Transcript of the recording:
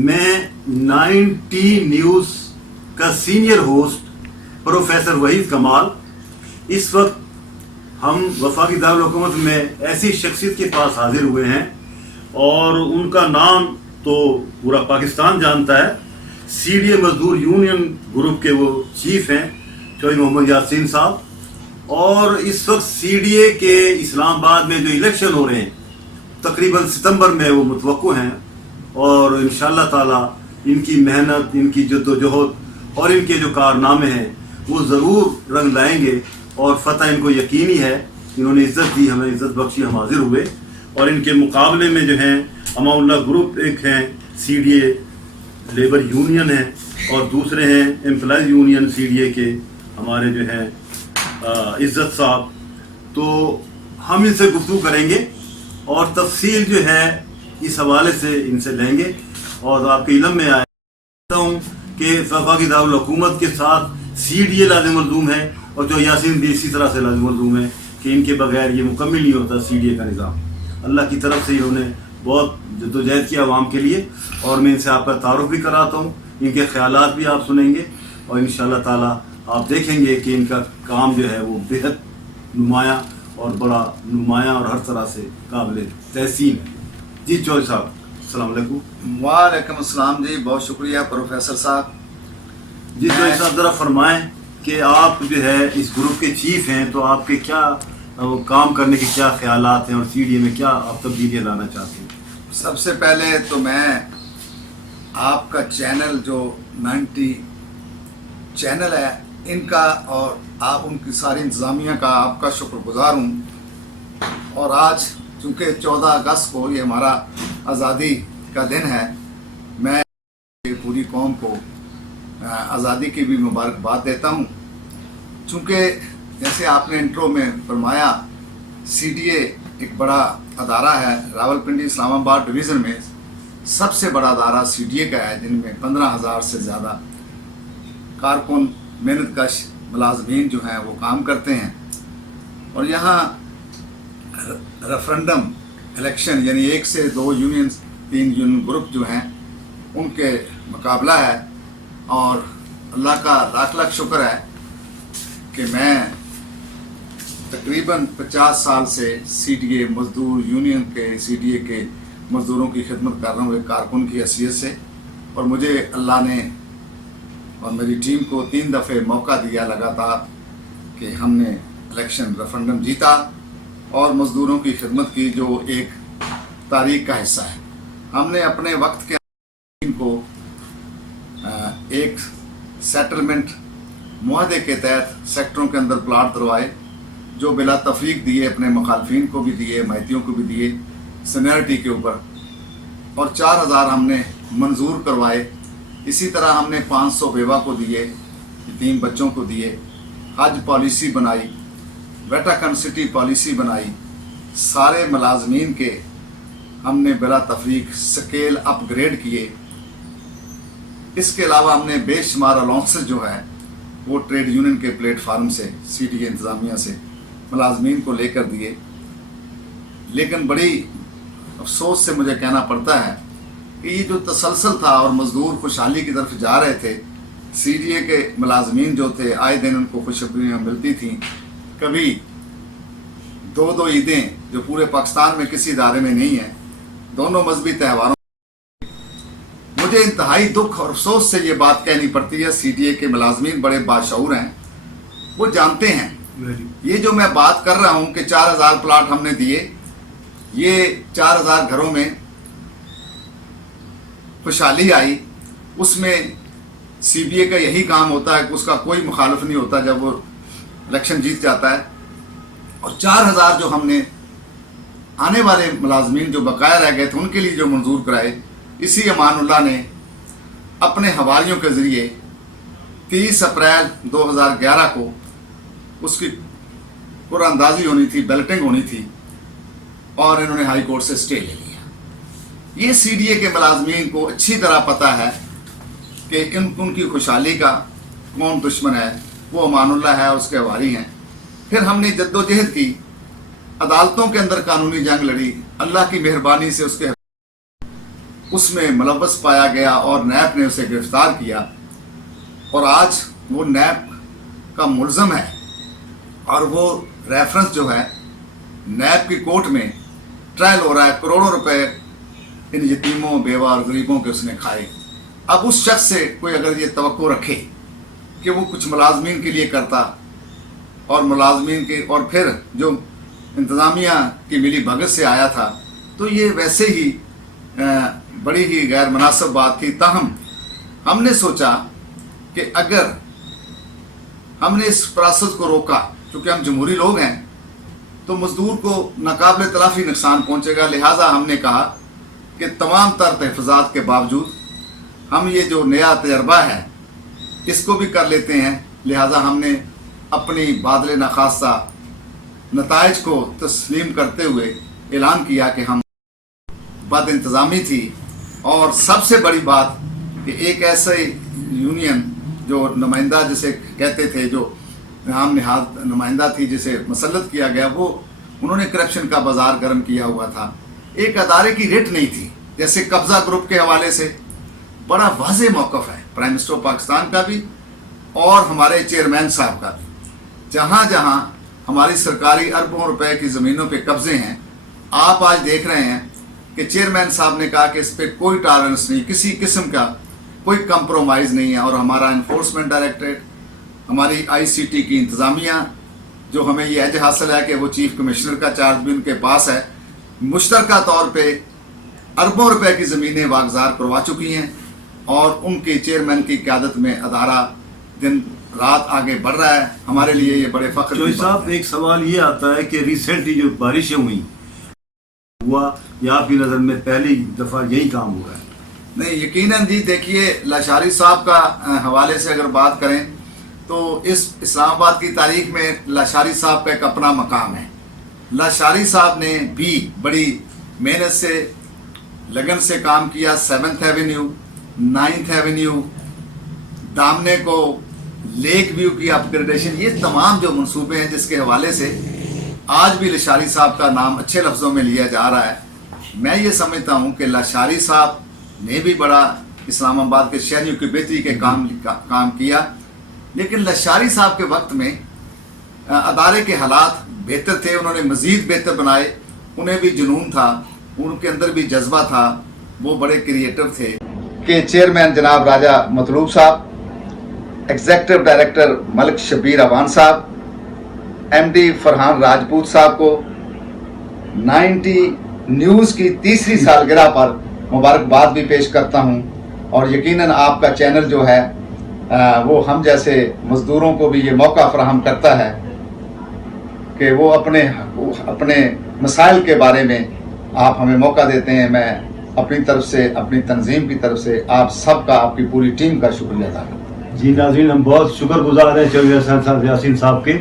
میں 90 نیوز کا senior host professor Waheed کمال اس وقت ہم وفاقی دارالحکومت میں ایسی شخصیت کے پاس حاضر ہوئے ہیں اور ان کا نام تو پورا پاکستان جانتا ہے. سی ڈی اے مزدور یونین گروپ کے وہ چیف ہیں چودھری محمد یاسین صاحب, اور اس وقت سی ڈی اے کے اسلام آباد میں جو الیکشن ہو رہے ہیں تقریباً ستمبر میں وہ متوقع ہیں, اور انشاءاللہ تعالی ان کی محنت, ان کی جد و جہد اور ان کے جو کارنامے ہیں وہ ضرور رنگ لائیں گے, اور فتح ان کو یقینی ہے. انہوں نے عزت دی, ہمیں عزت بخشی, ہم حاضر ہوئے. اور ان کے مقابلے میں جو ہیں امان اللہ گروپ ایک ہیں, C D A labour union ہے, اور دوسرے ہیں employees union C D A کے ہمارے جو ہیں عزت صاحب. تو ہم ان سے گفتگو کریں گے اور تفصیل جو ہے اس حوالے سے ان سے لیں گے. اور آپ کے علم میں آیا ہوں کہ وفاقی دارالحکومت کے ساتھ سی ڈی اے لازم ملزوم ہے, اور جو یاسین بھی اسی طرح سے لازم ملزوم ہے کہ ان کے بغیر یہ مکمل نہیں ہوتا سی ڈی اے کا نظام. اللہ کی طرف سے انہوں نے بہت جدوجہد کیا عوام کے لیے, اور میں ان سے آپ کا تعارف بھی کراتا ہوں, ان کے خیالات بھی آپ سنیں گے, اور انشاءاللہ تعالی آپ دیکھیں گے کہ ان کا کام جو ہے وہ بہت نمایاں اور بڑا نمایاں اور ہر طرح سے قابل تحسین ہے. جی چودھری صاحب السلام علیکم. وعلیکم السلام جی, بہت شکریہ پروفیسر صاحب. جی چودھری صاحب ذرا فرمائیں کہ آپ جو ہے اس گروپ کے چیف ہیں, تو آپ کے کیا کام کرنے کے کیا خیالات ہیں, اور سی ڈی اے میں کیا آپ تبدیلیاں لانا چاہتے ہیں؟ سب سے پہلے تو میں آپ کا چینل جو 90 چینل ہے ان کا اور آپ ان کی ساری انتظامیہ کا آپ کا شکر گزار ہوں. اور آج چونکہ 14 اگست کو یہ ہمارا آزادی کا دن ہے, میں پوری قوم کو آزادی کی بھی مبارکباد دیتا ہوں. چونکہ جیسے آپ نے انٹرو میں فرمایا سی ڈی اے ایک بڑا ادارہ ہے, راولپنڈی اسلام آباد ڈویژن میں سب سے بڑا ادارہ سی ڈی اے کا ہے, جن میں 15,000 سے زیادہ کارکن محنت کش ملازمین جو ہیں وہ کام کرتے ہیں. اور یہاں ریفرنڈم الیکشن یعنی 1 سے 2 یونینز 3 یونین گروپ جو ہیں ان کے مقابلہ ہے, اور اللہ کا لاکھ لاکھ شکر ہے کہ میں تقریباً 50 سال سے سی ڈی اے مزدور یونین کے سی ڈی اے کے مزدوروں کی خدمت کر رہا ہوں ایک کارکن کی حیثیت سے. اور مجھے اللہ نے اور میری ٹیم کو 3 دفعے موقع دیا لگاتار کہ ہم نے الیکشن ریفرنڈم جیتا اور مزدوروں کی خدمت کی, جو ایک تاریخ کا حصہ ہے. ہم نے اپنے وقت کے ٹیم کو ایک سیٹلمنٹ معاہدے کے تحت سیکٹروں کے اندر پلاٹ دلوائے, جو بلا تفریق دیے, اپنے مخالفین کو بھی دیے, مائتیوں کو بھی دیے سینیرٹی کے اوپر, اور 4,000 ہم نے منظور کروائے. اسی طرح ہم نے 500 بیوہ کو دیے, یتیم بچوں کو دیے. حج پالیسی بنائی, ویٹاکن سٹی پالیسی بنائی. سارے ملازمین کے ہم نے بلا تفریق سکیل اپ گریڈ کیے. اس کے علاوہ ہم نے بے شمار الاؤنسز جو ہے وہ ٹریڈ یونین کے پلیٹ فارم سے سی ڈی اے انتظامیہ سے ملازمین کو لے کر دیے. لیکن بڑی افسوس سے مجھے کہنا پڑتا ہے کہ یہ جو تسلسل تھا اور مزدور خوشحالی کی طرف جا رہے تھے, سی ڈی اے کے ملازمین جو تھے آئے دن ان کو خوشخبریاں ملتی تھیں. کبھی 2 عیدیں جو پورے پاکستان میں کسی ادارے میں نہیں ہیں, دونوں مذہبی تہواروں. مجھے انتہائی دکھ اور افسوس سے یہ بات کہنی پڑتی ہے, سی ڈی اے کے ملازمین بڑے باشعور ہیں, وہ جانتے ہیں یہ جو میں بات کر رہا ہوں کہ 4,000 پلاٹ ہم نے دیے, یہ 4,000 گھروں میں خوشحالی آئی. اس میں سی بی اے کا یہی کام ہوتا ہے کہ اس کا کوئی مخالف نہیں ہوتا جب وہ الیکشن جیت جاتا ہے. اور 4,000 جو ہم نے آنے والے ملازمین جو بقایا رہ گئے تھے ان کے لیے جو منظور کرائے, اسی امان اللہ نے اپنے حوالیوں کے ذریعے 30 اپریل 2011 کو اس کی قرعہ اندازی ہونی تھی, بیلٹنگ ہونی تھی, اور انہوں نے ہائی کورٹ سے اسٹے لے لیا. یہ سی ڈی اے کے ملازمین کو اچھی طرح پتہ ہے کہ ان کی خوشحالی کا کون دشمن ہے, وہ امان اللہ ہے, اس کے حوالی ہیں. پھر ہم نے جد و جہد کی, عدالتوں کے اندر قانونی جنگ لڑی, اللہ کی مہربانی سے اس کے اس میں ملوث پایا گیا اور نیب نے اسے گرفتار کیا، اور آج وہ نیب کا ملزم ہے، اور وہ ریفرنس جو ہے نیب کی کورٹ میں ٹرائل ہو رہا ہے، کروڑوں روپے ان یتیموں، بیوہ اور غریبوں کے اس نے کھائے۔ اب اس شخص سے کوئی اگر یہ توقع رکھے کہ وہ کچھ ملازمین کے لیے کرتا، اور ملازمین کے اور پھر جو انتظامیہ کی ملی بھگت سے آیا تھا، تو یہ ویسے ہی بڑی ہی غیر مناسب بات تھی۔ تاہم ہم نے سوچا کہ اگر ہم نے اس پروسیس کو روکا، چونکہ ہم جمہوری لوگ ہیں، تو مزدور کو ناقابل تلافی نقصان پہنچے گا، لہٰذا ہم نے کہا کہ تمام تر تحفظات کے باوجود ہم یہ جو نیا تجربہ ہے اس کو بھی کر لیتے ہیں۔ لہٰذا ہم نے اپنی بادل ناخواستہ نتائج کو تسلیم کرتے ہوئے اعلان کیا کہ ہم بد انتظامی تھی، اور سب سے بڑی بات کہ ایک ایسے یونین جو نمائندہ جسے کہتے تھے، جو عام نہاد نمائندہ تھی جسے مسلط کیا گیا، وہ انہوں نے کرپشن کا بازار گرم کیا ہوا تھا۔ ایک ادارے کی ریٹ نہیں تھی، جیسے قبضہ گروپ کے حوالے سے بڑا واضح موقف ہے پرائم منسٹر آف پاکستان کا بھی اور ہمارے چیئرمین صاحب کا بھی۔ جہاں جہاں ہماری سرکاری اربوں روپے کی زمینوں پہ قبضے ہیں، آپ آج دیکھ رہے ہیں کہ چیئرمین صاحب نے کہا کہ اس پہ کوئی ٹالرنس نہیں، کسی قسم کا کوئی کمپرومائز نہیں ہے، اور ہمارا انفورسمنٹ ڈائریکٹریٹ، ہماری آئی سی ٹی کی انتظامیہ جو ہمیں یہ ایج حاصل ہے کہ وہ چیف کمشنر کا چارج بھی ان کے پاس ہے، مشترکہ طور پہ اربوں روپے کی زمینیں واگزار کروا چکی ہیں، اور ان کے چیئرمین کی قیادت میں ادارہ دن رات آگے بڑھ رہا ہے۔ ہمارے لیے یہ بڑے فخر کی چوئی بات صاحب، ہے۔ ایک سوال یہ آتا ہے کہ ریسنٹلی جو بارشیں ہوئیں ہوا، یا آپ کی نظر میں پہلی دفعہ یہی کام ہوا ہے؟ نہیں، یقیناً جی، دیکھیے لاشاری صاحب کا حوالے سے اگر بات کریں تو اس اسلام آباد کی تاریخ میں لاشاری صاحب کا ایک اپنا مقام ہے۔ لاشاری صاحب نے بھی بڑی محنت سے، لگن سے کام کیا۔ 7th ایونیو، 9th ایونیو، دامنے کو لیک ویو کی اپگریڈیشن، یہ تمام جو منصوبے ہیں جس کے حوالے سے آج بھی لاشاری صاحب کا نام اچھے لفظوں میں لیا جا رہا ہے۔ میں یہ سمجھتا ہوں کہ لاشاری صاحب نے بھی بڑا اسلام آباد کے شہریوں کی بہتری کے کام کیا، لیکن لاشاری صاحب کے وقت میں ادارے کے حالات بہتر تھے، انہوں نے مزید بہتر بنائے، انہیں بھی جنون تھا، ان کے اندر بھی جذبہ تھا، وہ بڑے کریٹو تھے۔ کہ چیئرمین جناب راجہ مطلوب صاحب، ایگزیکٹو ڈائریکٹر ملک شبیر اوان صاحب، ایم ڈی فرحان راجپوت صاحب کو 90 نیوز کی 3ری سالگرہ پر مبارکباد بھی پیش کرتا ہوں، اور یقیناً آپ کا چینل جو ہے وہ ہم جیسے مزدوروں کو بھی یہ موقع فراہم کرتا ہے کہ وہ اپنے مسائل کے بارے میں آپ ہمیں موقع دیتے ہیں۔ میں اپنی طرف سے، اپنی تنظیم کی طرف سے آپ سب کا، آپ کی پوری ٹیم کا شکریہ ادا کرتا ہوں۔ جی ناظرین، ہم بہت شکر گزار ہیں چودھری حسین صاحب یاسین صاحب کے